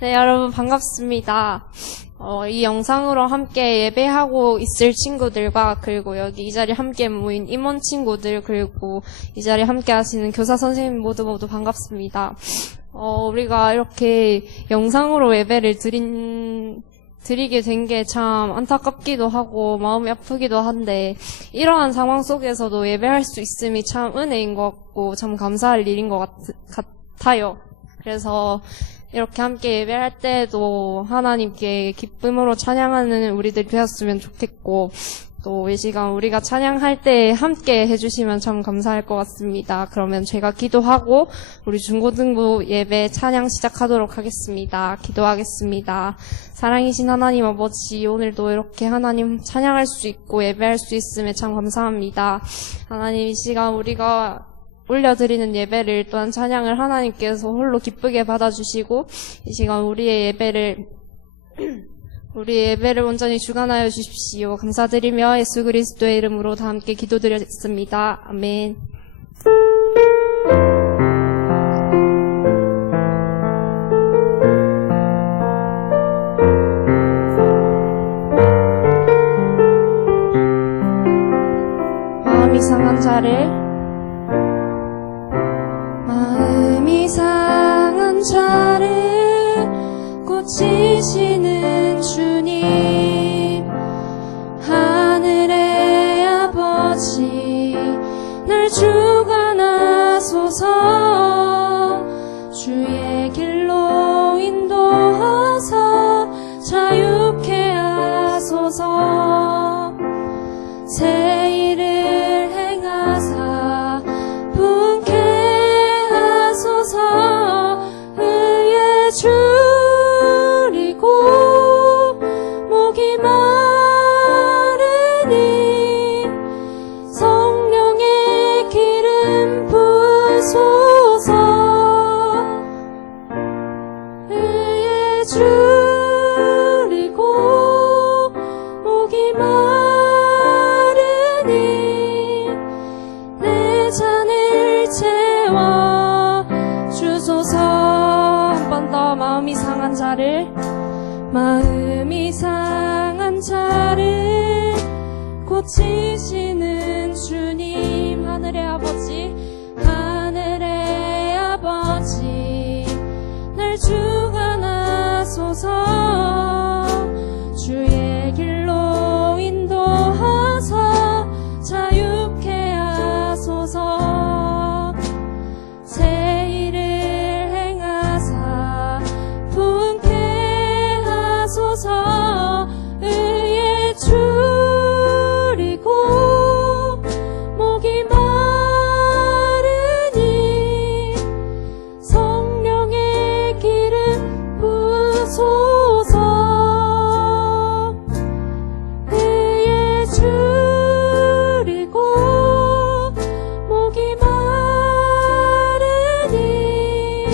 네, 여러분 반갑습니다. 이 영상으로 함께 예배하고 있을 친구들과 그리고 여기 이 자리에 함께 모인 임원 친구들 그리고 이 자리에 함께 하시는 교사 선생님 모두 반갑습니다. 우리가 이렇게 영상으로 예배를 드리게 된 게 참 안타깝기도 하고 마음이 아프기도 한데 이러한 상황 속에서도 예배할 수 있음이 참 은혜인 것 같고 참 감사할 일인 것 같아요. 그래서 이렇게 함께 예배할 때도 하나님께 기쁨으로 찬양하는 우리들이 되었으면 좋겠고 또 이 시간 우리가 찬양할 때 함께 해주시면 참 감사할 것 같습니다. 그러면 제가 기도하고 우리 중고등부 예배 찬양 시작하도록 하겠습니다. 기도하겠습니다. 사랑이신 하나님 아버지, 오늘도 이렇게 하나님 찬양할 수 있고 예배할 수 있음에 참 감사합니다. 하나님, 이 시간 우리가 올려드리는 예배를 또한 찬양을 하나님께서 홀로 기쁘게 받아주시고 이 시간 우리의 예배를 온전히 주관하여 주십시오. 감사드리며 예수 그리스도의 이름으로 다 함께 기도드렸습니다. 아멘. 마음이 상한 자를 고치시는 주님, 하늘의 아버지 날 주관하소서. 주의 길로 인도하사 자유케 하소서. 새 일을 행하사 분케 하소서. 의에 줄이고 목이 마르니 성령의 기름 부으소서. 의에 줄이고 목이 마르니 내 잔을 채워 주소서. 한 번 더 마음이 상한 자를 고치시는 주님, 하늘의 아버지 날 주관하소서. 주의 길로 인도하사 자유케 하소서. 새 일을 행하사 분케 하소서. 의에 줄이고 목이 마르니 성령의 기름 부으소서. 의에 줄이고 목이 마르니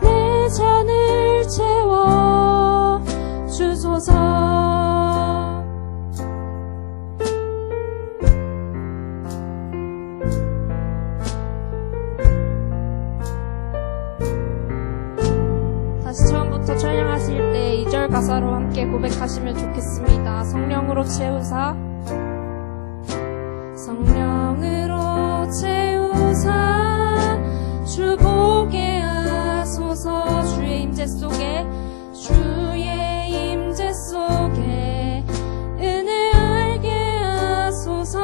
내 잔을 채워 주소서. 다시 처음부터 찬양하실 때 2절 가사로 함께 고백하시면 좋겠습니다. 성령으로 채우사 주 보게 하소서. 주의 임재 속에 은혜 알게 하소서.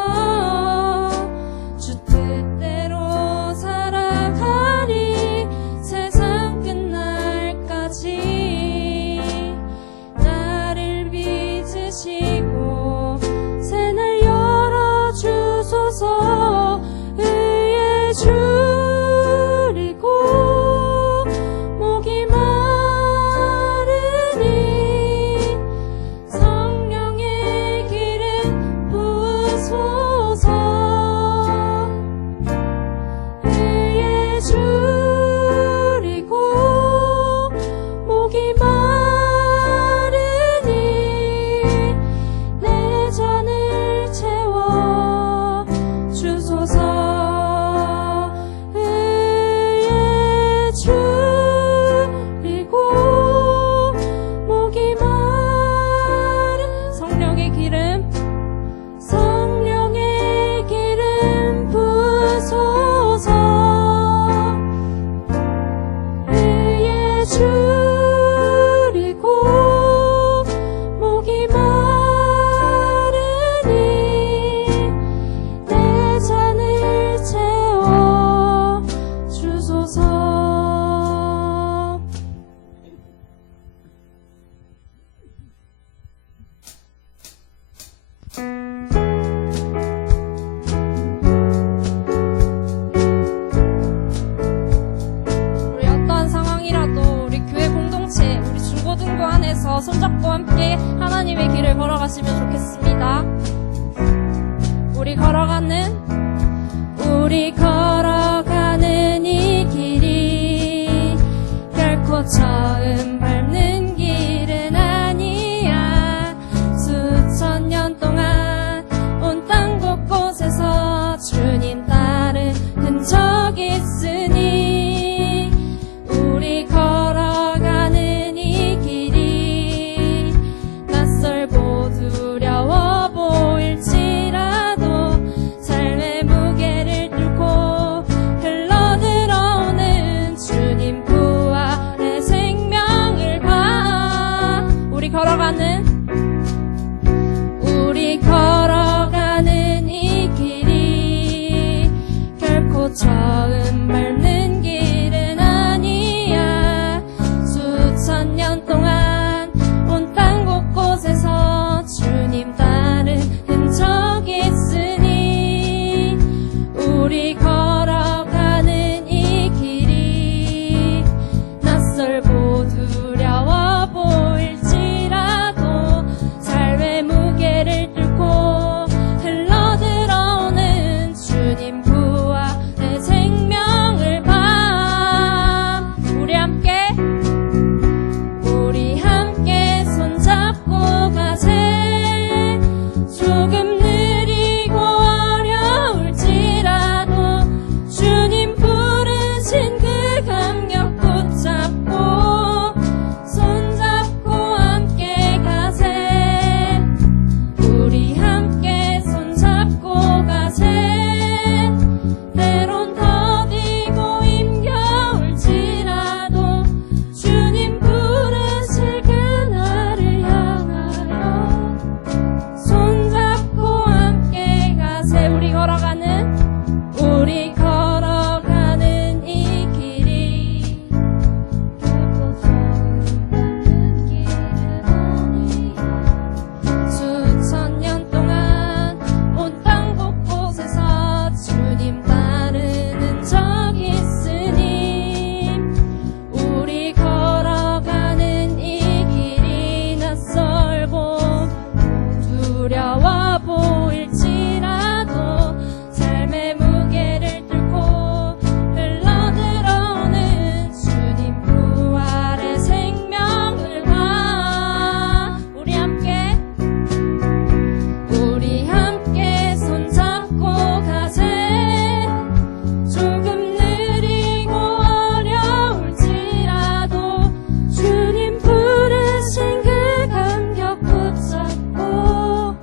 주 뜻대로 살아가리 세상 끝날까지. 나를 빚으시고 새날 열어주소서. 의에 줄이고 목이 마르니 손잡고 함께 하나님의 길을 걸어가시면 좋겠습니다. 우리 걸어가는 이 길이 결코 처음 밟는 길은 아니야. 수천 년 동안 온 땅 곳곳에서 주님 따른 흔적이 있으니 우리 걸어가는 이 길이 낯설고 두려워 보일지라도 삶의 무게를 뚫고 흘러들어오는 주님 부활의 생명을 봐. 우리 걸어가는 이 길이 결코 처음 밟는 길은 아니야. 수천 년 동안 온 땅 곳곳에서 주님 따른 흔적이 있으니 우리 걸어가는 이 길이 낯설고 두려워 보일지라도 삶의 무게를 뚫고 흘러들어오는 주님 부활의 생명을 봐. 우리 함께 손잡고 가세. 조금 느리고 어려울지라도 주님 부르신 그 감격 붙잡고 손잡고 함께 가세. 우리 함께 손잡고 가세. 때론 더디고 힘겨울지라도 주님 부르실 그날을 향하여 손잡고 함께 가세. 우리 걸어가는 이 길이 결코 처음 밟는 길은 아니야. 수천 년 동안 온 땅 곳곳에서 주님 따르는 적이 있으니 우리 걸어가는 이 길이 낯설고 두려워 보일지라도 삶의 무게를 뚫고 흘러들어오는 주님 부활의 생명을 봐. 우리 함께 손잡고 가세. 조금 느리고 어려울지라도 주님 부르신 그 감격 붙잡고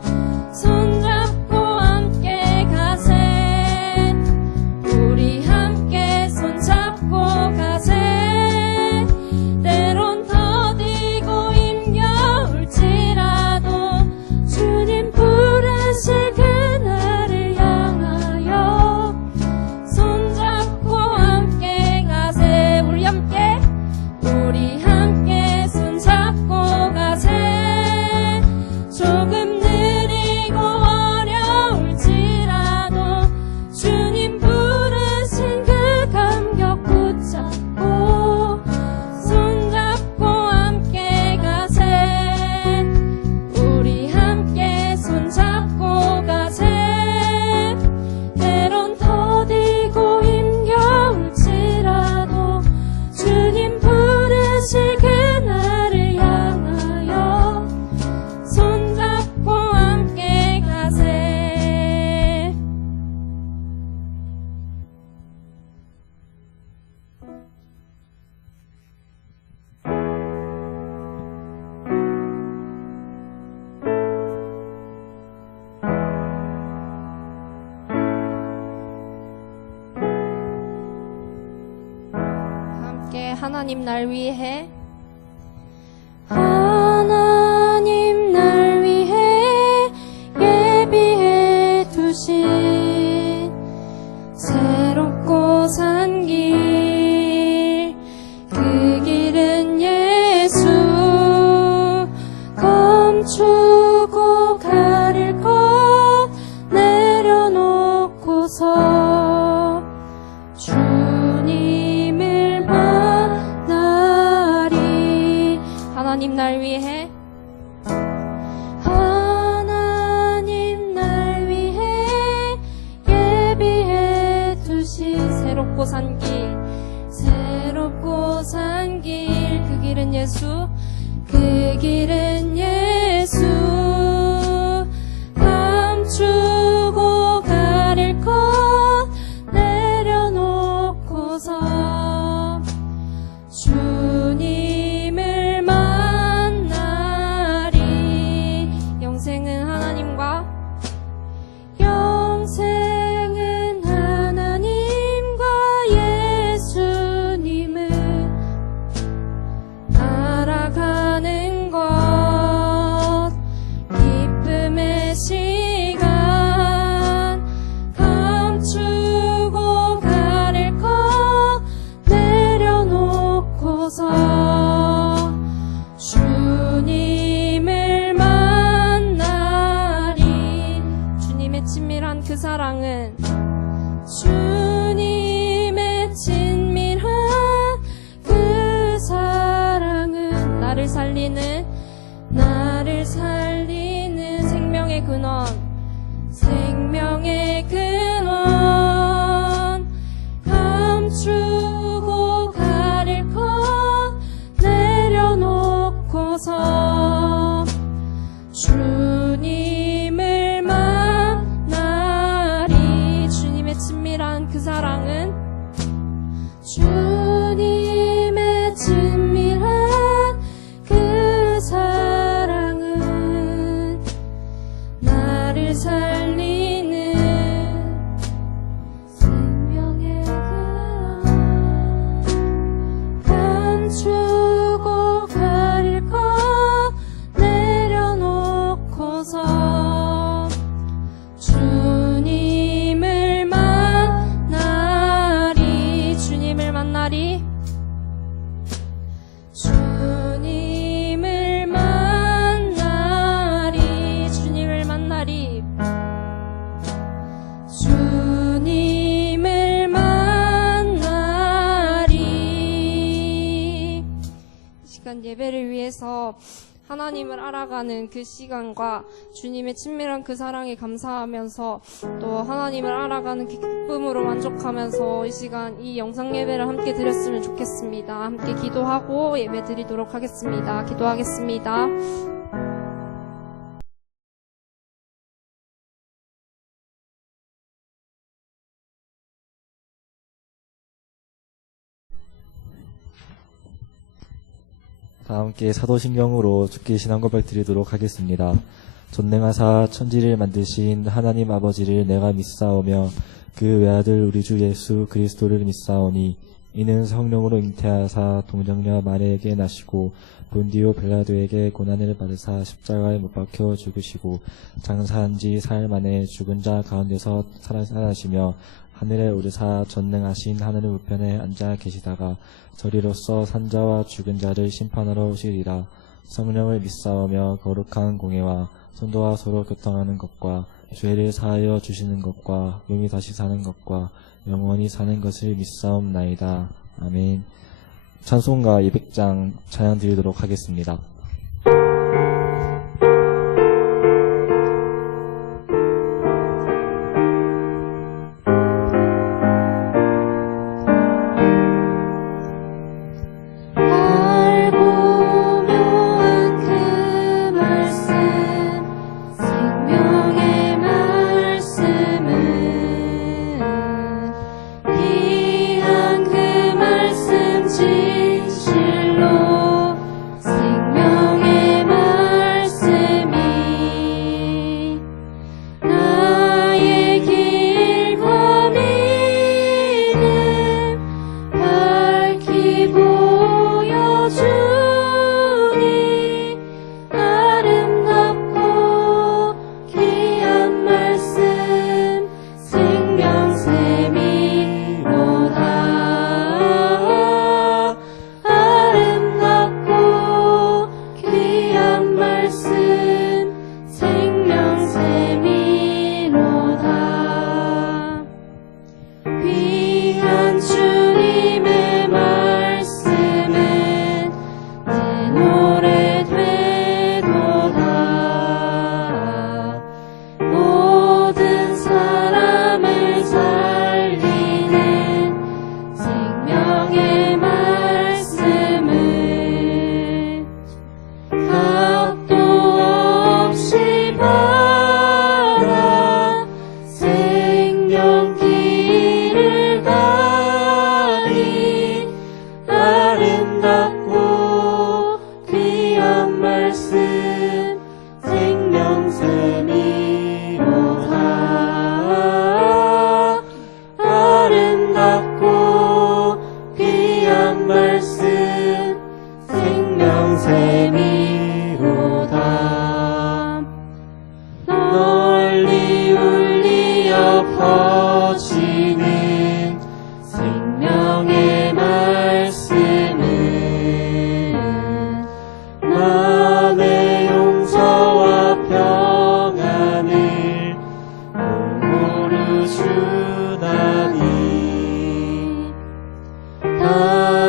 손잡고 함께 가세. 우리 함께 손잡고 가세. 때론 더디고 힘겨울지라도 주님 부르실 그날을 향하여 손잡고 함께 가세. 우리 함께 손잡고 가세. 조금 느리고 어려울지라도 주님 부르신 그 감격 붙잡고 손잡고 함께 가세. 우리 함께 손잡고 가세. 때론 더디고 힘겨울지라도 주님 부르실 그날을 향하여 손잡고 함께 가세. 함께 하나님 날 위해 예비해 두신 새롭고 산 길, 그 길은 예수. 감추고 가릴 것 내려놓고서 주님을 만나리. 참 길, 그 길은 예수, 그 길은 예수. 감추고 가릴 것 내려놓고서 주님을 만나리. 영생은 하나님과 예수님을 알아가는 것, 기쁨의 시간. 감추고 가릴 것 내려놓고서 주님을 만나리. 주님의 친밀한 그 사랑은, 주님의 친밀한 그 사랑은 나를 살리는 생명의 근원, 생명의 근원. 감추고 가릴 것 내려놓고서 주님을 만나리. 주님의 친밀한 그 사랑은, 주님의 친밀한 그 사랑은 나를 살리는 생명의 근원. 감추고 가릴 것 내려놓고서 주님을 만나리. 주님을 만나리. 주님을 만나리. 주님을 만나리. 주님을 만나리. 이 시간 예배를 위해서 하나님을 알아가는 그 시간과 주님의 친밀한 그 사랑에 감사하면서 또 하나님을 알아가는 그 기쁨으로 만족하면서 이 시간 이 영상 예배를 함께 드렸으면 좋겠습니다. 함께 기도하고 예배 드리도록 하겠습니다. 기도하겠습니다. 다 함께 사도신경으로 주께 신앙 고백 드리도록 하겠습니다. 전능하사 천지를 만드신 하나님 아버지를 내가 믿사오며 그 외아들 우리 주 예수 그리스도를 믿사오니 이는 성령으로 잉태하사 동정녀 마리아에게 나시고 본디오 빌라도에게 고난을 받으사 십자가에 못 박혀 죽으시고 장사한 지 사흘 만에 죽은 자 가운데서 살아나시며 하늘에 오르사 전능하신 하늘 우편에 앉아 계시다가 저리로서 산자와 죽은 자를 심판하러 오시리라. 성령을 믿사오며 거룩한 공예와 성도와 서로 교통하는 것과 죄를 사하여 주시는 것과 영이 다시 사는 것과 영원히 사는 것을 믿사옵나이다. 아멘. 찬송가 200장 찬양 드리도록 하겠습니다. 생명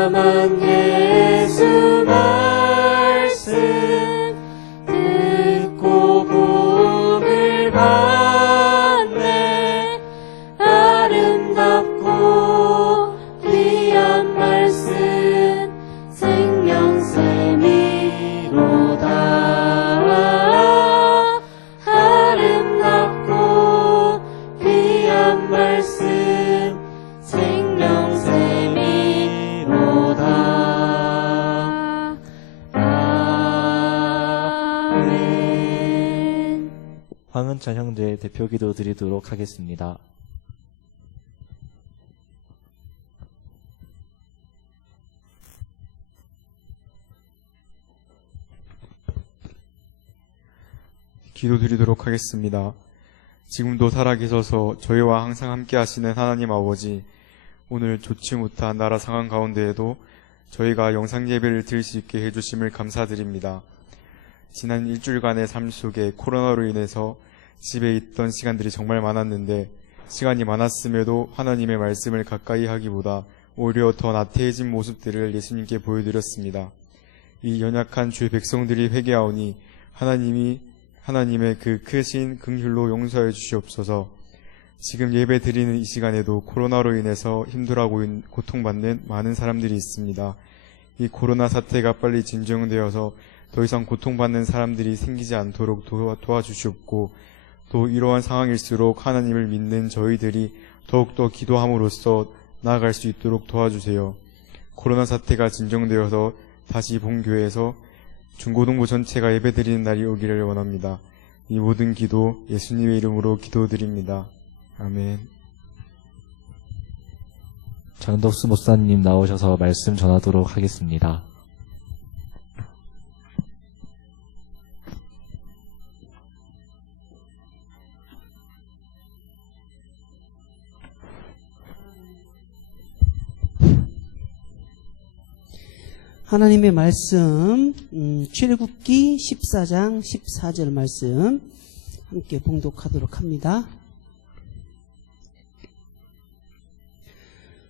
참한 예수 말씀 듣고 복을 받네. 아름답고 귀한 말씀 생명샘이로다. 아름답고 귀한 말씀 생명샘이로다. 아멘. 황은찬 형제 대표 기도 드리도록 하겠습니다. 기도드리도록 하겠습니다. 지금도 살아계셔서 저희와 항상 함께 하시는 하나님 아버지, 오늘 좋지 못한 나라 상황 가운데에도 저희가 영상 예배를 드릴 수 있게 해주심을 감사드립니다. 지난 일주일간의 삶 속에 코로나로 인해서 집에 있던 시간들이 정말 많았는데, 시간이 많았음에도 하나님의 말씀을 가까이 하기보다 오히려 더 나태해진 모습들을 예수님께 보여드렸습니다. 이 연약한 주의 백성들이 회개하오니 하나님의 그 크신 긍휼로 용서해 주시옵소서. 지금 예배 드리는 이 시간에도 코로나로 인해서 힘들어하고 고통받는 많은 사람들이 있습니다. 이 코로나 사태가 빨리 진정되어서 더 이상 고통받는 사람들이 생기지 않도록 도와주시옵고, 또 이러한 상황일수록 하나님을 믿는 저희들이 더욱더 기도함으로써 나아갈 수 있도록 도와주세요. 코로나 사태가 진정되어서 다시 본교회에서 중고등부 전체가 예배드리는 날이 오기를 원합니다. 이 모든 기도 예수님의 이름으로 기도드립니다. 아멘. 장덕수 목사님 나오셔서 말씀 전하도록 하겠습니다. 하나님의 말씀, 출애굽기 14장 14절 말씀 함께 봉독하도록 합니다.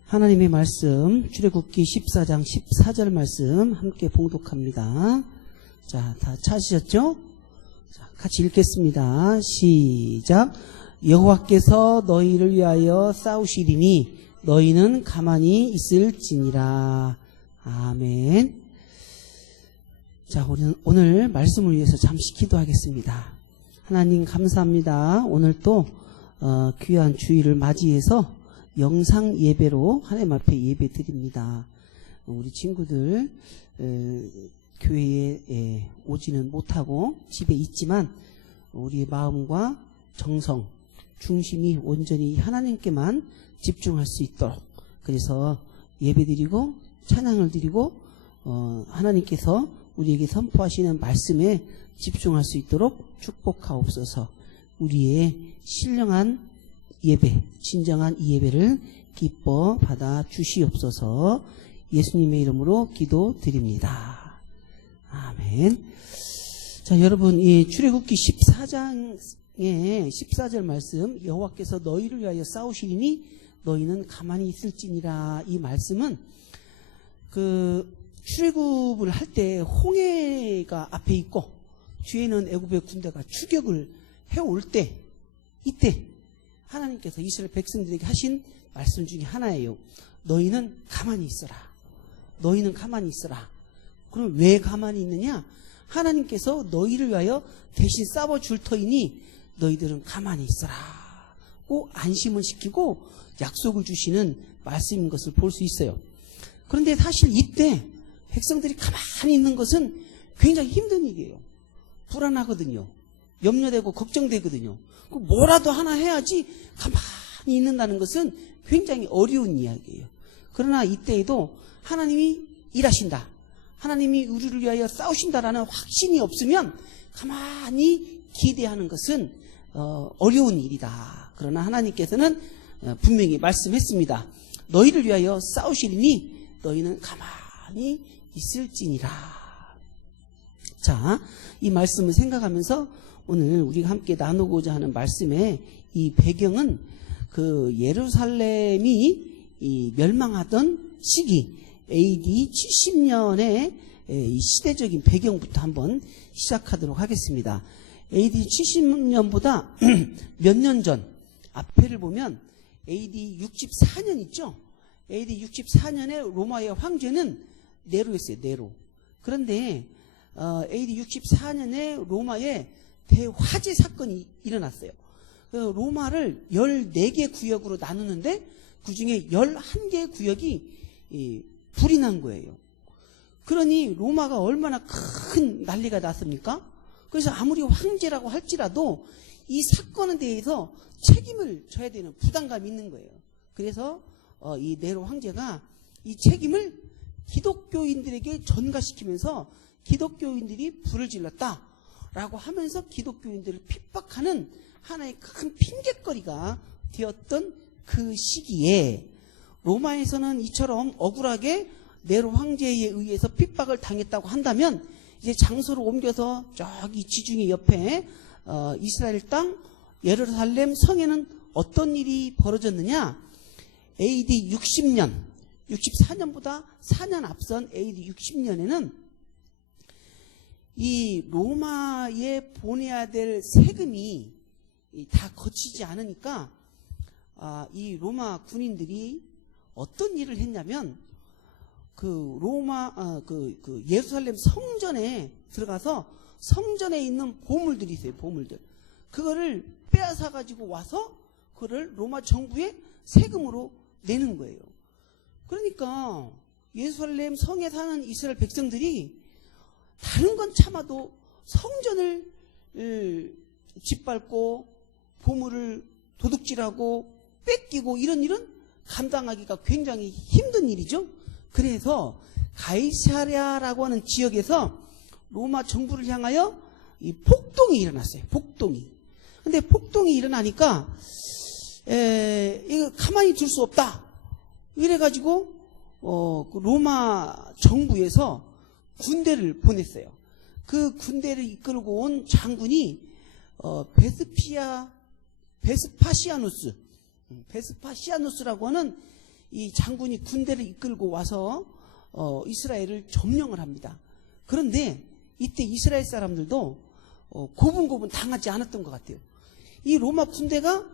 하나님의 말씀, 출애굽기 14장 14절 말씀 함께 봉독합니다. 자, 다 찾으셨죠? 자, 같이 읽겠습니다. 시작. 여호와께서 너희를 위하여 싸우시리니 너희는 가만히 있을지니라. 아멘. 자, 우리는 오늘 말씀을 위해서 잠시 기도하겠습니다. 하나님 감사합니다. 오늘 또 귀한 주일을 맞이해서 영상 예배로 하나님 앞에 예배 드립니다. 우리 친구들 교회에 오지는 못하고 집에 있지만 우리의 마음과 정성, 중심이 온전히 하나님께만 집중할 수 있도록, 그래서 예배 드리고 찬양을 드리고 하나님께서 우리에게 선포하시는 말씀에 집중할 수 있도록 축복하옵소서. 우리의 신령한 예배, 진정한 이 예배를 기뻐 받아 주시옵소서. 예수님의 이름으로 기도드립니다. 아멘. 자, 여러분, 이 출애굽기 14장의 14절 말씀, 여호와께서 너희를 위하여 싸우시리니 너희는 가만히 있을지니라. 이 말씀은 출애굽을 할 때 홍해가 앞에 있고 뒤에는 애굽의 군대가 추격을 해올 때, 이때 하나님께서 이스라엘 백성들에게 하신 말씀 중에 하나예요. 너희는 가만히 있어라. 너희는 가만히 있어라. 그럼 왜 가만히 있느냐? 하나님께서 너희를 위하여 대신 싸워줄 터이니 너희들은 가만히 있어라. 고 안심을 시키고 약속을 주시는 말씀인 것을 볼 수 있어요. 그런데 사실 이때 백성들이 가만히 있는 것은 굉장히 힘든 일이에요. 불안하거든요. 염려되고 걱정되거든요. 뭐라도 하나 해야지 가만히 있는다는 것은 굉장히 어려운 이야기예요. 그러나 이때에도 하나님이 일하신다, 하나님이 우리를 위하여 싸우신다라는 확신이 없으면 가만히 기대하는 것은 어려운 일이다. 그러나 하나님께서는 분명히 말씀했습니다. 너희를 위하여 싸우시리니 너희는 가만히 있을지니라. 자, 이 말씀을 생각하면서 오늘 우리가 함께 나누고자 하는 말씀의 이 배경은 예루살렘이 멸망하던 시기, AD 70년의 시대적인 배경부터 한번 시작하도록 하겠습니다. AD 70년보다 몇 년 전 앞에를 보면 AD 64년 있죠? AD 64년에 로마의 황제는 네로였어요. 네로. 그런데 AD 64년에 로마에 대화재 사건이 일어났어요. 로마를 14개 구역으로 나누는데 그중에 11개 구역이 불이 난 거예요. 그러니 로마가 얼마나 큰 난리가 났습니까? 그래서 아무리 황제라고 할지라도 이 사건에 대해서 책임을 져야 되는 부담감이 있는 거예요. 그래서 이 네로 황제가 이 책임을 기독교인들에게 전가시키면서 기독교인들이 불을 질렀다라고 하면서 기독교인들을 핍박하는 하나의 큰 핑계거리가 되었던 그 시기에 로마에서는 이처럼 억울하게 네로 황제에 의해서 핍박을 당했다고 한다면 이제 장소를 옮겨서 저기 지중해 옆에 이스라엘 땅 예루살렘 성에는 어떤 일이 벌어졌느냐? AD 60년, 64년보다 4년 앞선 AD 60년에는 이 로마에 보내야 될 세금이 다 거치지 않으니까 이 로마 군인들이 어떤 일을 했냐면 그 예루살렘 성전에 들어가서 성전에 있는 보물들이 있어요. 보물들. 그거를 빼앗아 가지고 와서 그거를 로마 정부에 세금으로 내는 거예요. 그러니까 예루살렘 성에 사는 이스라엘 백성들이 다른 건 참아도 성전을 짓밟고 보물을 도둑질하고 뺏기고 이런 일은 감당하기가 굉장히 힘든 일이죠. 그래서 가이사랴라고 하는 지역에서 로마 정부를 향하여 이 폭동이 일어났어요. 폭동이. 근데 폭동이 일어나니까 이거 가만히 둘 수 없다. 이래가지고 그 로마 정부에서 군대를 보냈어요. 그 군대를 이끌고 온 장군이 베스파시아누스라고 하는 이 장군이 군대를 이끌고 와서 이스라엘을 점령을 합니다. 그런데 이때 이스라엘 사람들도 고분고분 당하지 않았던 것 같아요. 이 로마 군대가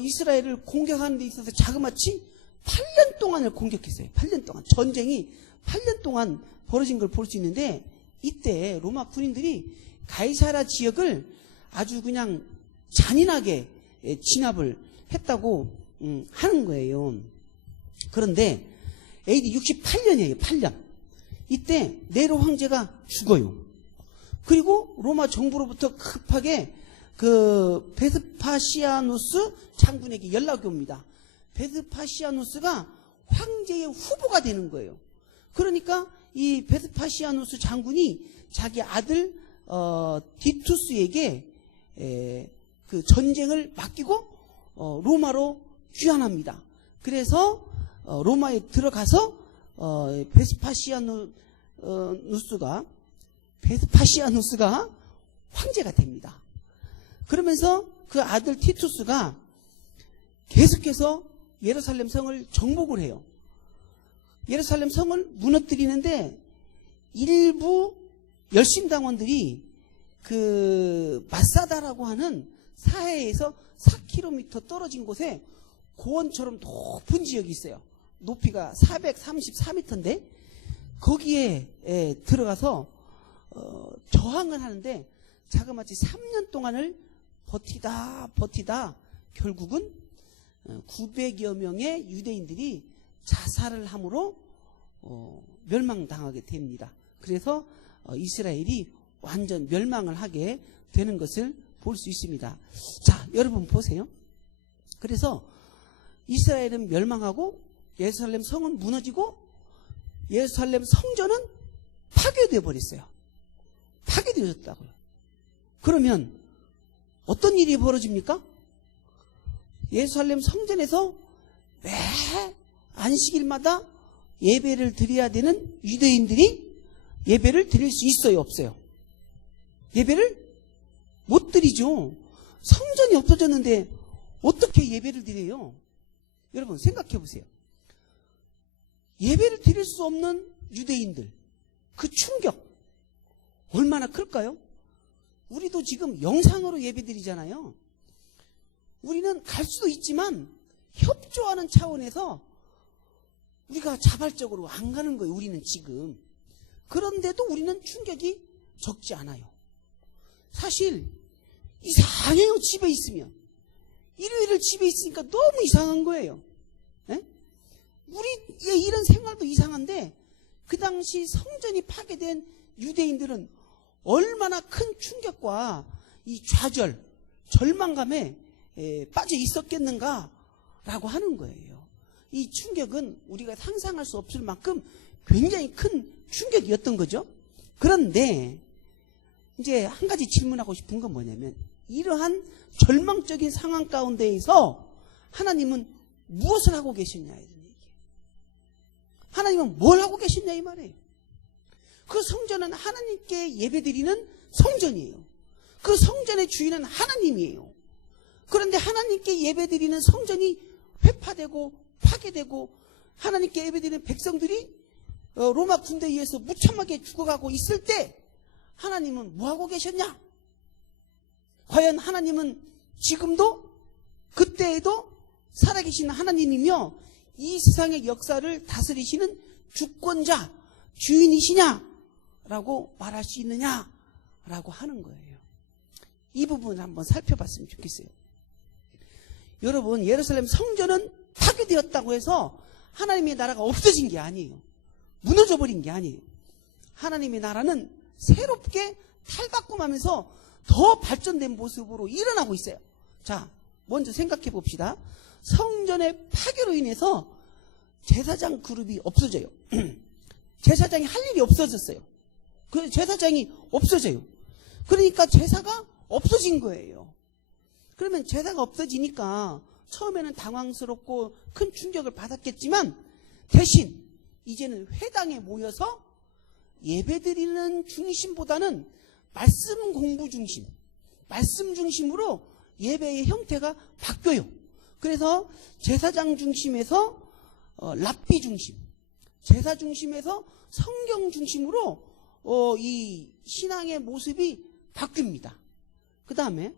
이스라엘을 공격하는 데 있어서 자그마치 8년 동안을 공격했어요. 8년 동안. 전쟁이 8년 동안 벌어진 걸 볼 수 있는데 이때 로마 군인들이 가이사랴 지역을 아주 그냥 잔인하게 진압을 했다고 하는 거예요. 그런데 AD 68년이에요. 8년. 이때 네로 황제가 죽어요. 그리고 로마 정부로부터 급하게 그 베스파시아누스 장군에게 연락이 옵니다. 베스파시아누스가 황제의 후보가 되는 거예요. 그러니까 이 베스파시아누스 장군이 자기 아들 디투스에게 그 전쟁을 맡기고 로마로 귀환합니다. 그래서 로마에 들어가서 베스파시아누스가 황제가 됩니다. 그러면서 그 아들 티투스가 계속해서 예루살렘 성을 정복을 해요. 예루살렘 성을 무너뜨리는데 일부 열심당원들이 그 마사다라고 하는 사해에서 4km 떨어진 곳에 고원처럼 높은 지역이 있어요. 높이가 434m인데 거기에 들어가서 저항을 하는데 자그마치 3년 동안을 버티다 결국은 900여 명의 유대인들이 자살을 함으로 멸망당하게 됩니다. 그래서 이스라엘이 완전 멸망을 하게 되는 것을 볼 수 있습니다. 자, 여러분 보세요. 그래서 이스라엘은 멸망하고 예루살렘 성은 무너지고 예루살렘 성전은 파괴되어 버렸어요. 파괴되어졌다고요. 그러면 어떤 일이 벌어집니까? 예루살렘 성전에서 매 안식일마다 예배를 드려야 되는 유대인들이 예배를 드릴 수 있어요, 없어요? 예배를 못 드리죠. 성전이 없어졌는데 어떻게 예배를 드려요? 여러분 생각해 보세요. 예배를 드릴 수 없는 유대인들, 그 충격 얼마나 클까요? 우리도 지금 영상으로 예배 드리잖아요. 우리는 갈 수도 있지만 협조하는 차원에서 우리가 자발적으로 안 가는 거예요. 우리는 지금. 그런데도 우리는 충격이 적지 않아요. 사실 이상해요. 집에 있으면. 일요일을 집에 있으니까 너무 이상한 거예요. 에? 우리의 이런 생활도 이상한데 그 당시 성전이 파괴된 유대인들은 얼마나 큰 충격과 이 좌절, 절망감에 빠져 있었겠는가라고 하는 거예요. 이 충격은 우리가 상상할 수 없을 만큼 굉장히 큰 충격이었던 거죠. 그런데 이제 한 가지 질문하고 싶은 건 뭐냐면 이러한 절망적인 상황 가운데에서 하나님은 무엇을 하고 계셨냐 이런 얘기예요. 하나님은 뭘 하고 계셨냐 이 말이에요. 그 성전은 하나님께 예배드리는 성전이에요. 그 성전의 주인은 하나님이에요. 그런데 하나님께 예배드리는 성전이 회파되고 파괴되고 하나님께 예배드리는 백성들이 로마 군대에 의해서 무참하게 죽어가고 있을 때 하나님은 뭐하고 계셨냐? 과연 하나님은 지금도 그때에도 살아계신 하나님이며 이 세상의 역사를 다스리시는 주권자, 주인이시냐? 라고 말할 수 있느냐? 라고 하는 거예요. 이 부분을 한번 살펴봤으면 좋겠어요. 여러분, 예루살렘 성전은 파괴되었다고 해서 하나님의 나라가 없어진 게 아니에요. 무너져버린 게 아니에요. 하나님의 나라는 새롭게 탈바꿈하면서 더 발전된 모습으로 일어나고 있어요. 자, 먼저 생각해 봅시다. 성전의 파괴로 인해서 제사장 그룹이 없어져요. 제사장이 할 일이 없어졌어요. 그 제사장이 없어져요. 그러니까 제사가 없어진 거예요. 그러면 제사가 없어지니까 처음에는 당황스럽고 큰 충격을 받았겠지만 대신 이제는 회당에 모여서 예배드리는 중심보다는 말씀 공부 중심, 말씀 중심으로 예배의 형태가 바뀌어요. 그래서 제사장 중심에서 랍비 중심, 제사 중심에서 성경 중심으로 이 신앙의 모습이 바뀝니다. 그 다음에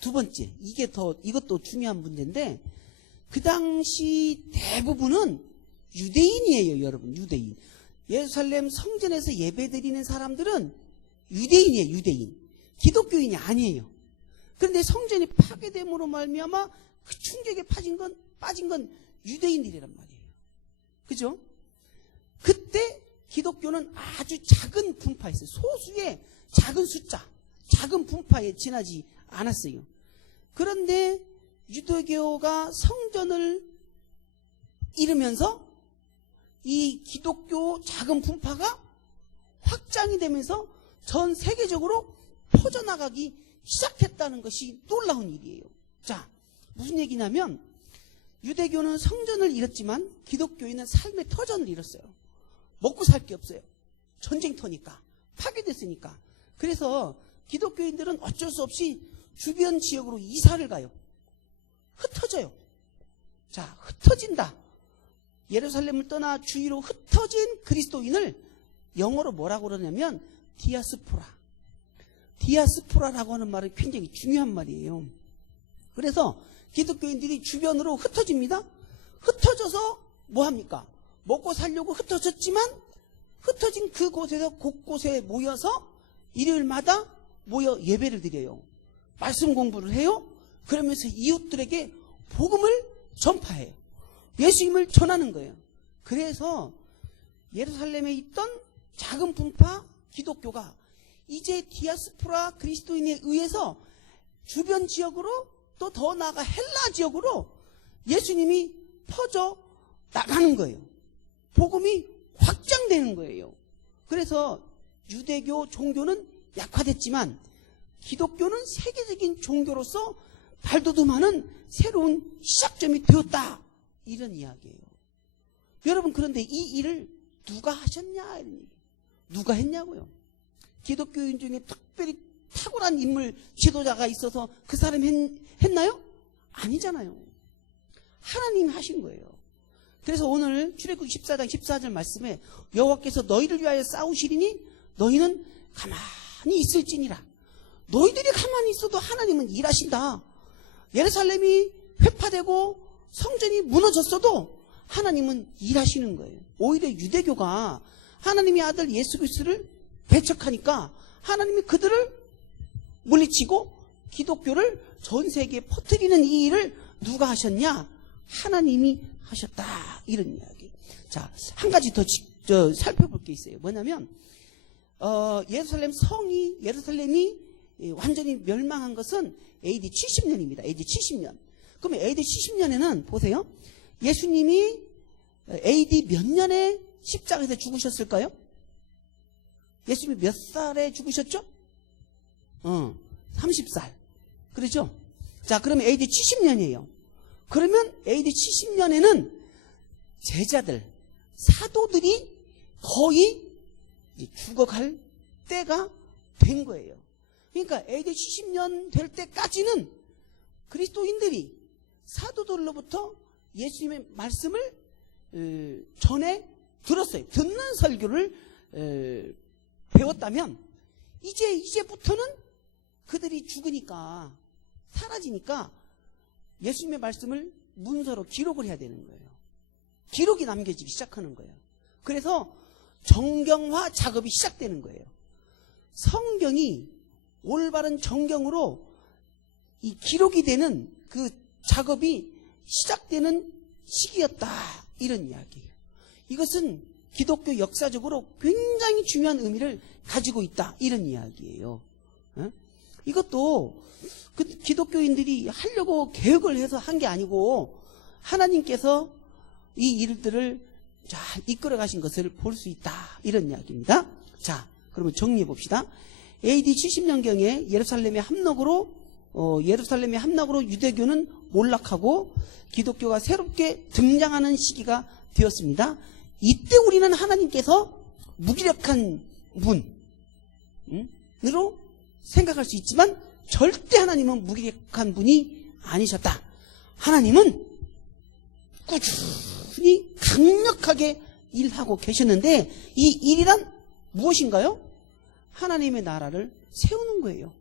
두 번째, 이것도 중요한 문제인데 그 당시 대부분은 유대인이에요, 여러분. 유대인. 예루살렘 성전에서 예배드리는 사람들은 유대인이에요, 유대인. 기독교인이 아니에요. 그런데 성전이 파괴됨으로 말미암아 그 충격에 빠진 건 유대인들이란 말이에요. 그죠? 그때 기독교는 아주 작은 분파였어요. 소수의 작은 숫자, 작은 분파에 지나지 않았어요. 그런데 유대교가 성전을 잃으면서 이 기독교 작은 분파가 확장이 되면서 전 세계적으로 퍼져나가기 시작했다는 것이 놀라운 일이에요. 자, 무슨 얘기냐면 유대교는 성전을 잃었지만 기독교인은 삶의 터전을 잃었어요. 먹고 살 게 없어요. 전쟁터니까. 파괴됐으니까. 그래서 기독교인들은 어쩔 수 없이 주변 지역으로 이사를 가요. 흩어져요. 자, 흩어진다. 예루살렘을 떠나 주위로 흩어진 그리스도인을 영어로 뭐라고 그러냐면 디아스포라. 디아스포라라고 하는 말은 굉장히 중요한 말이에요. 그래서 기독교인들이 주변으로 흩어집니다. 흩어져서 뭐합니까? 먹고 살려고 흩어졌지만 흩어진 그곳에서 곳곳에 모여서 일요일마다 모여 예배를 드려요. 말씀 공부를 해요. 그러면서 이웃들에게 복음을 전파해요. 예수님을 전하는 거예요. 그래서 예루살렘에 있던 작은 분파 기독교가 이제 디아스포라 그리스도인에 의해서 주변 지역으로 또 더 나아가 헬라 지역으로 예수님이 퍼져 나가는 거예요. 복음이 확장되는 거예요. 그래서 유대교 종교는 약화됐지만 기독교는 세계적인 종교로서 발돋움하는 새로운 시작점이 되었다. 이런 이야기예요. 여러분, 그런데 이 일을 누가 하셨냐? 이런 얘기. 누가 했냐고요? 기독교인 중에 특별히 탁월한 인물 지도자가 있어서 그 사람이 했나요? 아니잖아요. 하나님이 하신 거예요. 그래서 오늘 출애굽기 14장 14절 말씀에 여호와께서 너희를 위하여 싸우시리니 너희는 가만히 있을지니라. 너희들이 가만히 있어도 하나님은 일하신다. 예루살렘이 회파되고 성전이 무너졌어도 하나님은 일하시는 거예요. 오히려 유대교가 하나님의 아들 예수 그리스도를 배척하니까 하나님이 그들을 물리치고 기독교를 전 세계에 퍼뜨리는 이 일을 누가 하셨냐? 하나님이 하셨다. 이런 이야기. 자, 한 가지 더 살펴볼 게 있어요. 뭐냐면 예루살렘이 완전히 멸망한 것은 AD 70년입니다. AD 70년. 그러면 AD 70년에는 보세요. 예수님이 AD 몇 년에 십자가에서 죽으셨을까요? 예수님이 몇 살에 죽으셨죠? 30살. 그렇죠? 자, 그러면 AD 70년이에요. 그러면 AD 70년에는 제자들, 사도들이 거의 죽어갈 때가 된 거예요. 그러니까 AD 70년 될 때까지는 그리스도인들이 사도들로부터 예수님의 말씀을 전해 들었어요. 듣는 설교를 배웠다면 이제부터는 그들이 죽으니까 사라지니까 예수님의 말씀을 문서로 기록을 해야 되는 거예요. 기록이 남겨지기 시작하는 거예요. 그래서 정경화 작업이 시작되는 거예요. 성경이 올바른 정경으로 이 기록이 되는 그 작업이 시작되는 시기였다. 이런 이야기예요. 이것은 기독교 역사적으로 굉장히 중요한 의미를 가지고 있다. 이런 이야기예요. 이것도 그 기독교인들이 하려고 계획을 해서 한 게 아니고 하나님께서 이 일들을 잘 이끌어 가신 것을 볼 수 있다. 이런 이야기입니다. 자, 그러면 정리해 봅시다. AD 70년경에 예루살렘의 함락으로 유대교는 몰락하고 기독교가 새롭게 등장하는 시기가 되었습니다. 이때 우리는 하나님께서 무기력한 분으로 생각할 수 있지만 절대 하나님은 무기력한 분이 아니셨다. 하나님은 꾸준히 강력하게 일하고 계셨는데 이 일이란 무엇인가요? 하나님의 나라를 세우는 거예요.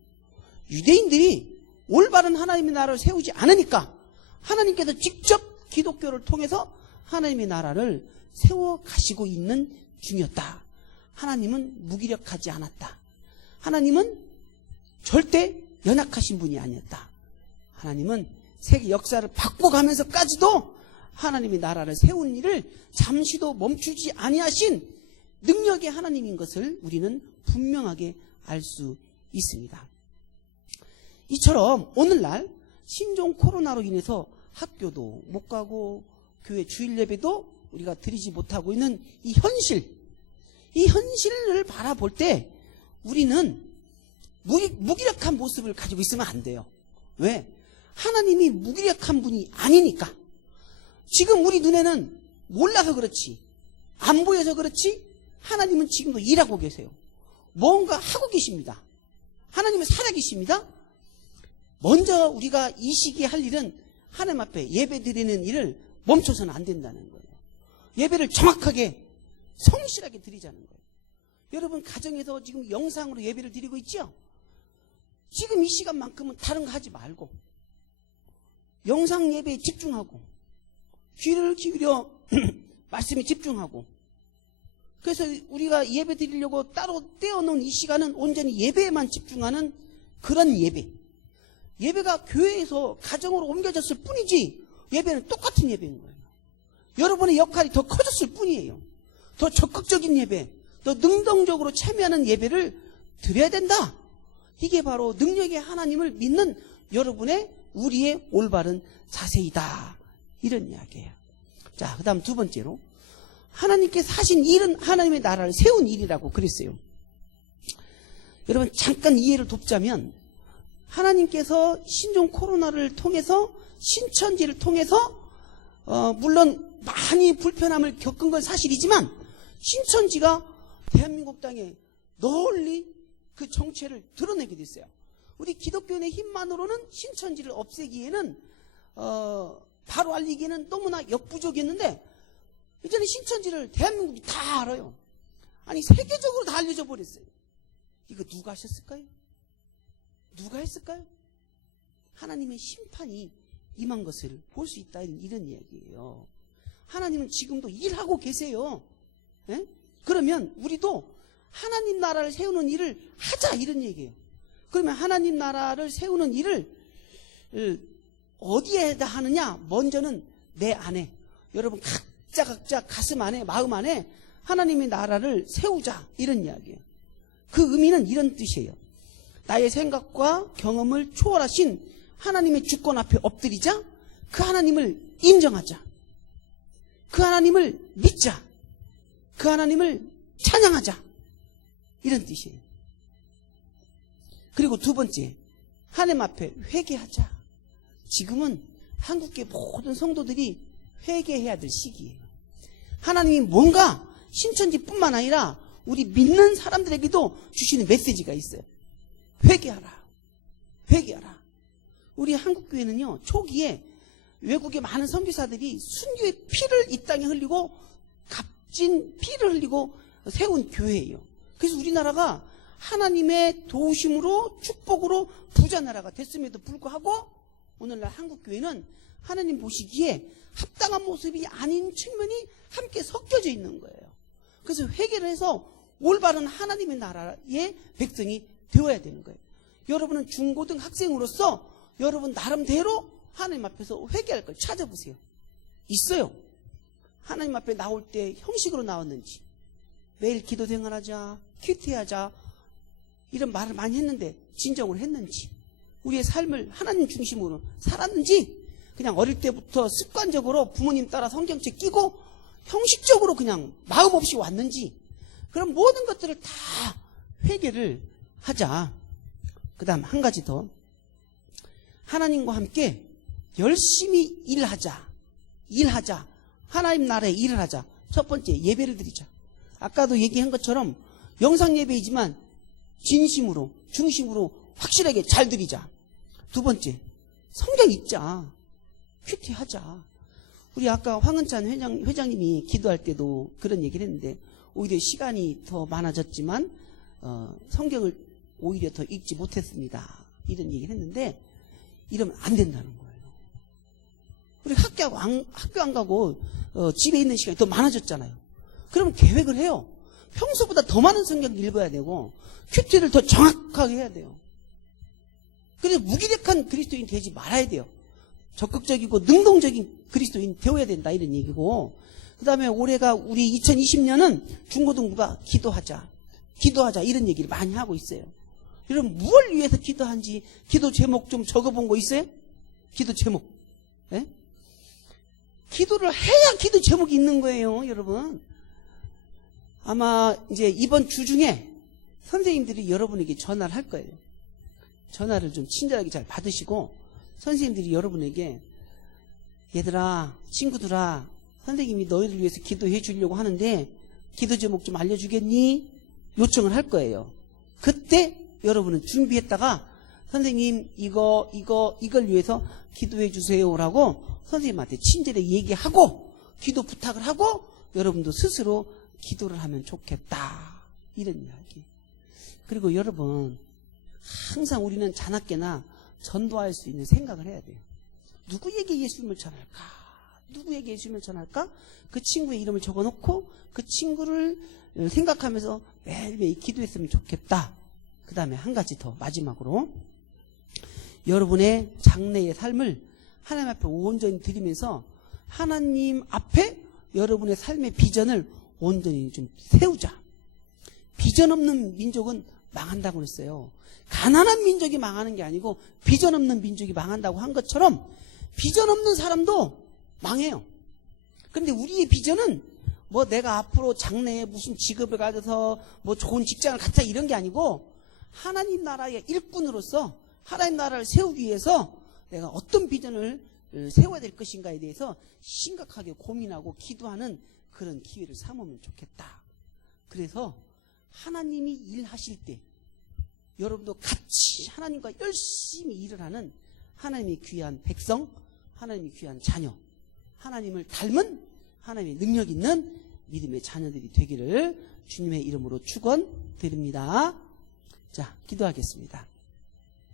유대인들이 올바른 하나님의 나라를 세우지 않으니까 하나님께서 직접 기독교를 통해서 하나님의 나라를 세워 가시고 있는 중이었다. 하나님은 무기력하지 않았다. 하나님은 절대 연약하신 분이 아니었다. 하나님은 세계 역사를 바꿔가면서까지도 하나님의 나라를 세운 일을 잠시도 멈추지 아니하신 능력의 하나님인 것을 우리는 분명하게 알 수 있습니다. 이처럼 오늘날 신종 코로나로 인해서 학교도 못 가고 교회 주일 예배도 우리가 드리지 못하고 있는 이 현실을 바라볼 때 우리는 무기력한 모습을 가지고 있으면 안 돼요. 왜? 하나님이 무기력한 분이 아니니까. 지금 우리 눈에는 몰라서 그렇지, 안 보여서 그렇지, 하나님은 지금도 일하고 계세요. 뭔가 하고 계십니다. 하나님은 살아계십니다. 먼저 우리가 이 시기에 할 일은 하나님 앞에 예배 드리는 일을 멈춰서는 안 된다는 거예요. 예배를 정확하게 성실하게 드리자는 거예요. 여러분 가정에서 지금 영상으로 예배를 드리고 있죠? 지금 이 시간만큼은 다른 거 하지 말고 영상 예배에 집중하고 귀를 기울여 말씀에 집중하고, 그래서 우리가 예배 드리려고 따로 떼어놓은 이 시간은 온전히 예배에만 집중하는 그런 예배가 교회에서 가정으로 옮겨졌을 뿐이지 예배는 똑같은 예배인 거예요. 여러분의 역할이 더 커졌을 뿐이에요. 더 적극적인 예배, 더 능동적으로 참여하는 예배를 드려야 된다. 이게 바로 능력의 하나님을 믿는 우리의 올바른 자세이다. 이런 이야기예요. 자, 그 다음 두 번째로 하나님께서 하신 일은 하나님의 나라를 세운 일이라고 그랬어요. 여러분 잠깐 이해를 돕자면 하나님께서 신종 코로나를 통해서 신천지를 통해서 물론 많이 불편함을 겪은 건 사실이지만 신천지가 대한민국 땅에 널리 그 정체를 드러내게 됐어요. 우리 기독교인의 힘만으로는 신천지를 없애기에는 바로 알리기에는 너무나 역부족이었는데 이제는 신천지를 대한민국이 다 알아요. 아니 세계적으로 다 알려져 버렸어요. 이거 누가 하셨을까요? 누가 했을까요? 하나님의 심판이 임한 것을 볼 수 있다, 이런 이야기예요. 하나님은 지금도 일하고 계세요. 예? 그러면 우리도 하나님 나라를 세우는 일을 하자, 이런 얘기예요. 그러면 하나님 나라를 세우는 일을 어디에다 하느냐? 먼저는 내 안에, 여러분 각자 가슴 안에, 마음 안에 하나님의 나라를 세우자, 이런 이야기예요. 그 의미는 이런 뜻이에요. 나의 생각과 경험을 초월하신 하나님의 주권 앞에 엎드리자. 그 하나님을 인정하자. 그 하나님을 믿자. 그 하나님을 찬양하자. 이런 뜻이에요. 그리고 두 번째, 하나님 앞에 회개하자. 지금은 한국계 모든 성도들이 회개해야 될 시기예요. 하나님이 뭔가 신천지뿐만 아니라 우리 믿는 사람들에게도 주시는 메시지가 있어요. 회개하라. 회개하라. 우리 한국교회는요, 초기에 외국의 많은 선교사들이 순교의 피를 이 땅에 흘리고 값진 피를 흘리고 세운 교회예요. 그래서 우리나라가 하나님의 도우심으로 축복으로 부자 나라가 됐음에도 불구하고 오늘날 한국교회는 하나님 보시기에 합당한 모습이 아닌 측면이 함께 섞여져 있는 거예요. 그래서 회개를 해서 올바른 하나님의 나라의 백성이 되어야 되는 거예요. 여러분은 중고등 학생으로서 여러분 나름대로 하나님 앞에서 회개할 걸 찾아보세요. 있어요. 하나님 앞에 나올 때 형식으로 나왔는지, 매일 기도 생활하자, 큐티하자, 이런 말을 많이 했는데 진정으로 했는지, 우리의 삶을 하나님 중심으로 살았는지, 그냥 어릴 때부터 습관적으로 부모님 따라 성경책 끼고 형식적으로 그냥 마음 없이 왔는지, 그런 모든 것들을 다 회개를 하자. 그 다음 한 가지 더, 하나님과 함께 열심히 일하자. 하나님 나라에 일을 하자. 첫 번째, 예배를 드리자. 아까도 얘기한 것처럼 영상 예배이지만 진심으로, 중심으로 확실하게 잘 드리자. 두 번째, 성경 읽자. 큐티하자. 우리 아까 황은찬 회장님이 기도할 때도 그런 얘기를 했는데, 오히려 시간이 더 많아졌지만 성경을 오히려 더 읽지 못했습니다, 이런 얘기를 했는데, 이러면 안 된다는 거예요. 우리 학교 안 가고 집에 있는 시간이 더 많아졌잖아요. 그러면 계획을 해요. 평소보다 더 많은 성경 읽어야 되고 큐티를 더 정확하게 해야 돼요. 그래서 무기력한 그리스도인 되지 말아야 돼요. 적극적이고 능동적인 그리스도인 되어야 된다, 이런 얘기고, 그 다음에 올해가 우리 2020년은 중고등부가 기도하자, 이런 얘기를 많이 하고 있어요. 여러분, 무엇을 위해서 기도한지 기도 제목 좀 적어본 거 있어요? 기도 제목. 예? 기도를 해야 기도 제목이 있는 거예요, 여러분. 아마 이제 이번 주 중에 선생님들이 여러분에게 전화를 할 거예요. 전화를 좀 친절하게 잘 받으시고, 선생님들이 여러분에게, 얘들아, 친구들아, 선생님이 너희를 위해서 기도해 주려고 하는데 기도 제목 좀 알려주겠니? 요청을 할 거예요. 그때 여러분은 준비했다가, 선생님 이걸 위해서 기도해 주세요라고 선생님한테 친절하게 얘기하고 기도 부탁을 하고 여러분도 스스로 기도를 하면 좋겠다, 이런 이야기. 그리고 여러분, 항상 우리는 자나깨나 전도할 수 있는 생각을 해야 돼요. 누구에게 예수님을 전할까? 누구에게 예수님을 전할까? 그 친구의 이름을 적어놓고 그 친구를 생각하면서 매일매일 기도했으면 좋겠다. 그 다음에 한 가지 더, 마지막으로, 여러분의 장래의 삶을 하나님 앞에 온전히 드리면서 하나님 앞에 여러분의 삶의 비전을 온전히 좀 세우자. 비전 없는 민족은 망한다고 그랬어요. 가난한 민족이 망하는 게 아니고 비전 없는 민족이 망한다고 한 것처럼 비전 없는 사람도 망해요. 그런데 우리의 비전은 뭐 내가 앞으로 장래에 무슨 직업을 가져서 뭐 좋은 직장을 갖자, 이런 게 아니고 하나님 나라의 일꾼으로서 하나님 나라를 세우기 위해서 내가 어떤 비전을 세워야 될 것인가에 대해서 심각하게 고민하고 기도하는 그런 기회를 삼으면 좋겠다. 그래서 하나님이 일하실 때 여러분도 같이 하나님과 열심히 일을 하는 하나님의 귀한 백성, 하나님의 귀한 자녀, 하나님을 닮은 하나님의 능력 있는 믿음의 자녀들이 되기를 주님의 이름으로 축원드립니다. 자, 기도하겠습니다.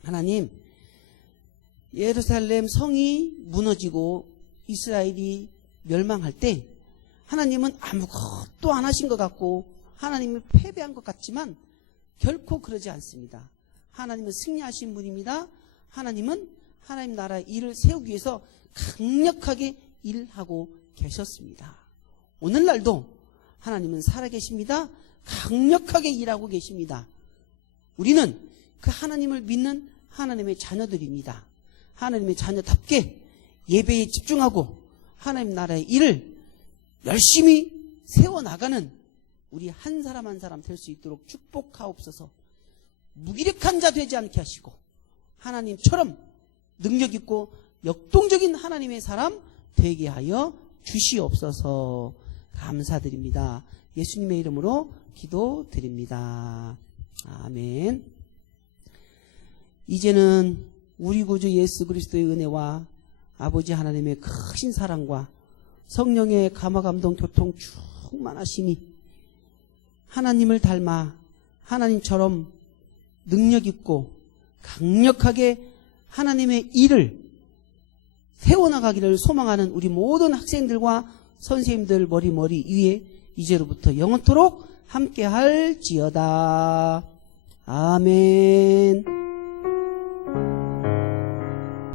하나님, 예루살렘 성이 무너지고 이스라엘이 멸망할 때 하나님은 아무것도 안 하신 것 같고 하나님은 패배한 것 같지만 결코 그러지 않습니다. 하나님은 승리하신 분입니다. 하나님은 하나님 나라의 일을 세우기 위해서 강력하게 일하고 계셨습니다. 오늘날도 하나님은 살아계십니다. 강력하게 일하고 계십니다. 우리는 그 하나님을 믿는 하나님의 자녀들입니다. 하나님의 자녀답게 예배에 집중하고 하나님 나라의 일을 열심히 세워나가는 우리 한 사람 한 사람 될 수 있도록 축복하옵소서. 무기력한 자 되지 않게 하시고 하나님처럼 능력 있고 역동적인 하나님의 사람 되게 하여 주시옵소서. 감사드립니다. 예수님의 이름으로 기도드립니다. 아멘. 이제는 우리 구주 예수 그리스도의 은혜와 아버지 하나님의 크신 사랑과 성령의 감화감동 교통 충만하심이 하나님을 닮아 하나님처럼 능력 있고 강력하게 하나님의 일을 세워나가기를 소망하는 우리 모든 학생들과 선생님들 머리 위에 이제로부터 영원토록 함께 할지어다. 아멘.